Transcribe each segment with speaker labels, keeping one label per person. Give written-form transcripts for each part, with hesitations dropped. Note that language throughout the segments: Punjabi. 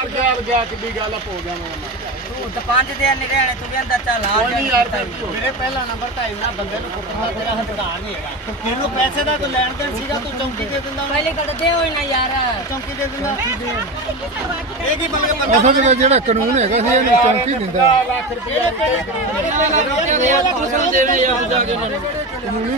Speaker 1: ਗਿਆ ਕਿੱਡੀ ਗੱਲ ਹੋ ਗਿਆ
Speaker 2: ਤੂੰ ਤਾਂ 5 ਦਿਨ ਨਹੀਂ ਰਹਿਣੇ ਤੂੰ ਕਹਿੰਦਾ ਚੱਲ ਆ
Speaker 1: ਨਹੀਂ ਯਾਰ ਮੇਰੇ ਪਹਿਲਾ ਨੰਬਰ ਤਾਂ ਇੰਨਾ ਬੰਦੇ ਨੂੰ ਕੁੱਟਣਾ ਤੇਰਾ ਹੱਥਦਾਰ ਨਹੀਂ ਹੈਗਾ ਤੈਨੂੰ ਪੈਸੇ ਦਾ ਕੋਈ ਲੈਣ ਦੇਣ ਸੀਗਾ ਤੂੰ ਚੌਂਕੀ ਦੇ ਦਿੰਦਾ
Speaker 2: ਪਹਿਲੇ ਕੱਢਦੇ ਹੋਏ ਨਾ ਯਾਰ
Speaker 1: ਚੌਂਕੀ ਦੇ ਦਿੰਦਾ ਇਹ ਕੀ ਮਤਲਬ
Speaker 3: ਅਸਲ ਵਿੱਚ ਜਿਹੜਾ ਕਾਨੂੰਨ ਹੈਗਾ ਸੀ ਇਹਨੂੰ ਚੌਂਕੀ ਦਿੰਦਾ
Speaker 1: ਲੱਖ ਰੁਪਏ
Speaker 4: ਦੇਵੇ ਯਾਰ ਜਾ ਕੇ ਉਹਨਾਂ ਨੂੰ
Speaker 3: ਕਾਨੂੰਨੀ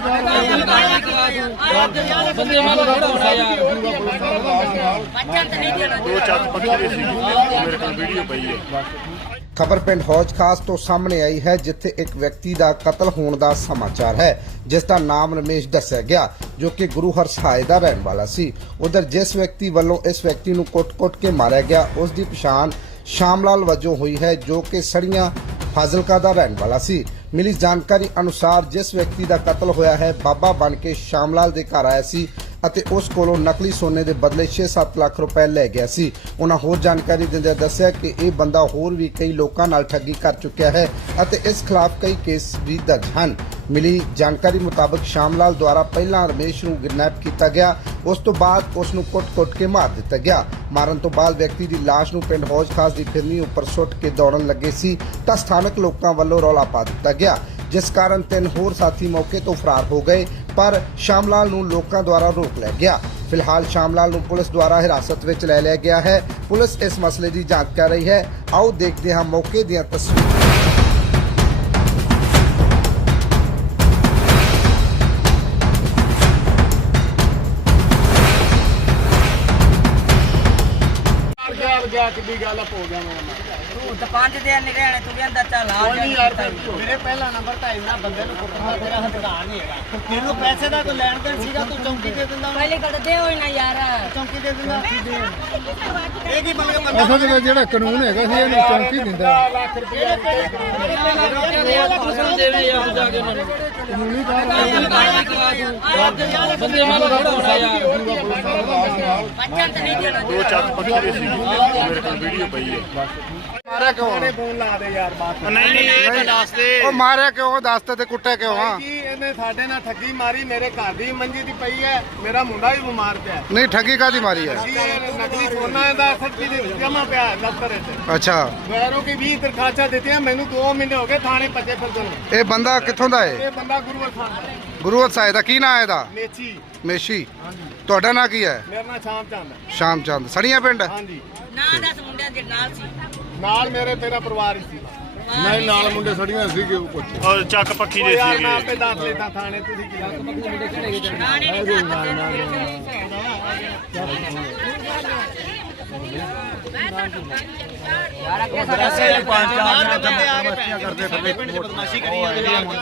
Speaker 4: ਬੰਦੇ ਮਾਰ ਥੋੜਾ ਹੋਣਾ ਯਾਰ
Speaker 2: ਬੱਚਾ ਤਾਂ ਨਹੀਂ ਦੇਣਾ
Speaker 5: ਦੋ ਚੱਕ ਪੱਕੀ ਦੇ ਸੀ ਮੇਰੇ ਕੋਲ ਵੀਡੀਓ ਪਈ ਹੈ।
Speaker 6: ਖਬਰ ਪਿੰਡ ਹੌਜ ਖਾਸ ਤੋਂ ਸਾਹਮਣੇ ਆਈ ਹੈ ਜਿੱਥੇ ਇੱਕ ਵਿਅਕਤੀ ਦਾ ਕਤਲ ਹੋਣ ਦਾ ਸਮਾਚਾਰ ਹੈ ਜਿਸ ਦਾ ਨਾਮ ਰਮੇਸ਼ ਦੱਸਿਆ ਗਿਆ ਜੋ ਕਿ ਗੁਰੂ ਹਰਸਹਾਏ ਦਾ ਰਹਿਣ ਵਾਲਾ ਸੀ। ਉਧਰ ਜਿਸ ਵਿਅਕਤੀ ਵੱਲੋਂ ਇਸ ਵਿਅਕਤੀ ਨੂੰ ਕੁੱਟ-ਕੁੱਟ ਕੇ ਮਾਰਿਆ ਗਿਆ ਉਸ ਦੀ ਪਛਾਣ ਸ਼ਾਮਲਾਲ ਵਜੋਂ ਹੋਈ ਹੈ ਜੋ ਕਿ ਸੜੀਆਂ ਫਾਜ਼ਿਲਕਾ ਦਾ ਰਹਿਣ ਵਾਲਾ ਸੀ। ਮਿਲੀ ਜਾਣਕਾਰੀ ਅਨੁਸਾਰ ਜਿਸ ਵਿਅਕਤੀ ਦਾ ਕਤਲ ਹੋਇਆ ਹੈ ਬਾਬਾ ਬਣ ਕੇ ਸ਼ਾਮਲਾਲ ਦੇ ਘਰ ਆਇਆ ਸੀ ਅਤੇ ਉਸ ਕੋਲੋਂ ਨਕਲੀ ਸੋਨੇ ਦੇ ਬਦਲੇ 6-7 ਲੱਖ ਰੁਪਏ ਲੈ ਗਿਆ ਸੀ। ਉਹਨਾਂ ਹੋਰ ਜਾਣਕਾਰੀ ਦਿੰਦਿਆਂ ਦੱਸਿਆ ਕਿ ਇਹ ਬੰਦਾ ਹੋਰ ਵੀ ਕਈ ਲੋਕਾਂ ਨਾਲ ਠੱਗੀ ਕਰ ਚੁੱਕਿਆ ਹੈ ਅਤੇ ਇਸ ਖਿਲਾਫ ਕਈ ਕੇਸ ਵੀ ਦਰਜ ਹਨ। ਮਿਲੀ ਜਾਣਕਾਰੀ ਮੁਤਾਬਕ ਸ਼ਾਮਲਾਲ ਦੁਆਰਾ ਪਹਿਲਾਂ ਰਮੇਸ਼ ਨੂੰ ਕਿਡਨੈਪ ਕੀਤਾ ਗਿਆ, ਉਸ ਤੋਂ ਬਾਅਦ ਉਸ ਨੂੰ ਕੁੱਟ-ਕੁੱਟ ਕੇ ਮਾਰ ਦਿੱਤਾ ਗਿਆ। ਮਾਰਨ ਤੋਂ ਬਾਅਦ ਵਿਅਕਤੀ ਦੀ ਲਾਸ਼ ਨੂੰ ਪਿੰਡ ਹੌਜ ਖਾਸ ਦੀ ਫਿਰਨੀ ਉੱਪਰ ਸੁੱਟ ਕੇ ਦੌੜਨ ਲੱਗੇ ਸੀ ਤਾਂ ਸਥਾਨਕ ਲੋਕਾਂ ਵੱਲੋਂ ਰੌਲਾ ਪਾ ਦਿੱਤਾ ਗਿਆ ਜਿਸ ਕਾਰਨ 3 ਹੋਰ ਸਾਥੀ ਮੌਕੇ ਤੋਂ ਫਰਾਰ ਹੋ ਗਏ ਪਰ ਸ਼ਾਮਲਾਲ ਨੂੰ ਲੋਕਾਂ ਦੁਆਰਾ ਰੋਕ ਲਿਆ ਗਿਆ। ਫਿਲਹਾਲ ਸ਼ਾਮਲਾਲ ਨੂੰ ਪੁਲਿਸ ਦੁਆਰਾ ਹਿਰਾਸਤ ਵਿੱਚ ਲੈ ਲਿਆ ਗਿਆ ਹੈ। ਪੁਲਿਸ ਇਸ ਮਸਲੇ ਦੀ ਜਾਂਚ ਕਰ ਰਹੀ ਹੈ। ਆਓ ਦੇਖਦੇ ਹਾਂ ਮੌਕੇ ਦੀਆਂ ਤਸਵੀਰਾਂ।
Speaker 1: ਗਿਆ ਕਿੱਡੀ ਗੱਲ ਹੋ ਗਿਆ
Speaker 2: ਤੂੰ ਤਾਂ 5 ਦਿਨ ਨਹੀਂ ਰਹਿਣੇ ਤੂੰ ਕਹਿੰਦਾ ਚੱਲ ਆ
Speaker 1: ਨਹੀਂ ਯਾਰ ਮੇਰੇ ਪਹਿਲਾ ਨੰਬਰ ਤਾਂ ਇੰਨਾ ਬੰਦੇ ਨੂੰ ਕੁੱਟਣਾ ਤੇਰਾ ਹੱਥਦਾਰ ਨਹੀਂ ਹੈਗਾ ਤੈਨੂੰ ਪੈਸੇ ਦਾ ਕੋਈ ਲੈਣ ਦੇਣ ਸੀਗਾ ਤੂੰ ਚੌਂਕੀ ਦੇ ਦਿੰਦਾ
Speaker 2: ਪਹਿਲੇ ਕੱਢਦੇ ਹੋਏ ਨਾ ਯਾਰ
Speaker 1: ਚੌਂਕੀ ਦੇ ਦਿੰਦਾ ਇਹ ਕੀ ਮਤਲਬ
Speaker 3: ਅਸਲ ਵਿੱਚ ਜਿਹੜਾ ਕਾਨੂੰਨ ਹੈਗਾ ਸੀ ਇਹਨੂੰ ਚੌਂਕੀ ਦਿੰਦਾ
Speaker 1: ਲੱਖ ਰੁਪਏ
Speaker 4: ਦੇਵੇ ਯਾਰ ਜਾ ਕੇ ਉਹਨਾਂ ਨੂੰ
Speaker 3: ਕਾਨੂੰਨੀ
Speaker 4: ਬੰਦੇ ਮਾਰ ਥੋੜਾ ਹੋਣਾ ਯਾਰ
Speaker 2: ਬੱਚਾ ਤਾਂ ਨਹੀਂ ਦੇਣਾ
Speaker 5: ਦੋ ਚੱਕ ਪੱਕੀ ਦੇ ਸੀ ਮੇਰੇ ਕੋਲ ਵੀਡੀਓ ਪਈ ਹੈ।
Speaker 3: ਮਾਰਿਆ ਕਿਉਂ
Speaker 1: ਫੋਨ ਲਾ ਦੇ ਯਾਰ ਬਾਤ
Speaker 5: ਨਹੀਂ ਇਹ ਤਾਂ ਦੱਸ ਦੇ
Speaker 3: ਉਹ ਮਾਰਿਆ ਕਿਉਂ ਦੱਸ ਤੇ ਕੁੱਟਿਆ ਕਿਉਂ ਆ?
Speaker 1: ਕੀ ਇਹਨੇ ਸਾਡੇ ਨਾਲ ਠੱਗੀ ਮਾਰੀ ਮੇਰੇ ਘਰ ਦੀ ਮੰਜੀ ਦੀ ਪਈ ਹੈ ਮੇਰਾ ਮੁੰਡਾ ਵੀ ਬਿਮਾਰ ਪਿਆ
Speaker 3: ਨਹੀਂ ਠੱਗੀ ਕਾਦੀ ਮਾਰੀ ਹੈ?
Speaker 1: ਇਹ ਨਕਲੀ ਸੋਨਾ ਦਾ ਸਰਟੀਫਿਕੇਟ ਜਮਾ ਪਿਆ ਦਫ਼ਤਰ ਵਿੱਚ
Speaker 3: ਅੱਛਾ
Speaker 1: ਵੈਰੋ ਕੀ 20 ਦਰਖਾਸਤਾਂ ਦਿੱਤੀਆਂ ਮੈਨੂੰ 2 ਮਹੀਨੇ ਹੋ ਗਏ ਥਾਣੇ ਭੱਜੇ ਫਿਰਦੇ ਨੂੰ।
Speaker 3: ਇਹ ਬੰਦਾ ਕਿੱਥੋਂ ਦਾ ਹੈ?
Speaker 1: ਇਹ ਬੰਦਾ ਗੁਰੂਵਰ ਖਾਨ ਦਾ
Speaker 3: ਗੁਰੂ ਹਰਸਹਾਏ ਦਾ ਕੀ ਨਾਂ ਹੈ ਇਹਦਾ?
Speaker 1: ਮੇਚੀ
Speaker 3: ਮੇਸ਼ੀ। ਤੁਹਾਡਾ ਨਾਂ ਕੀ ਹੈ?
Speaker 1: ਮੇਰਾ ਨਾਮ ਸ਼ਾਮ ਚੰਦ ਹੈ।
Speaker 3: ਸ਼ਾਮ ਚੰਦ ਸੜੀਆਂ ਪਿੰਡ।
Speaker 1: ਹਾਂਜੀ
Speaker 2: ਨਾ ਦੱਸ ਮੁੰਡਿਆਂ ਦੇ ਨਾਲ ਸੀ
Speaker 1: ਨਾਲ ਮੇਰਾ ਪਰਿਵਾਰ ਹੀ ਸੀ
Speaker 3: ਨਹੀਂ ਨਾਲ ਮੁੰਡੇ ਸੜੀਆਂ ਸੀਗੇ ਉਹ ਕੁਛ
Speaker 5: ਉਹ ਚੱਕ ਪੱਕੀ ਦੇ
Speaker 1: ਯਾਰ
Speaker 5: ਸੀਗੇ
Speaker 1: ਮੈਂ ਆਪੇ ਦੱਸ ਲੈਂਦਾ ਥਾਣੇ ਤੁਸੀਂ ਕੀ ਕਰਦੇ?
Speaker 2: ਨਾਣੇ ਨਹੀਂ
Speaker 1: ਯਾਰ ਅੱਗੇ ਸਾਡੇ 5-4 ਬੰਦੇ ਆ ਕੇ ਕਰਦੇ ਫਿਰਦੇ ਬਦਮਾਸ਼ੀ ਕਰੀ ਜਾਂਦੇ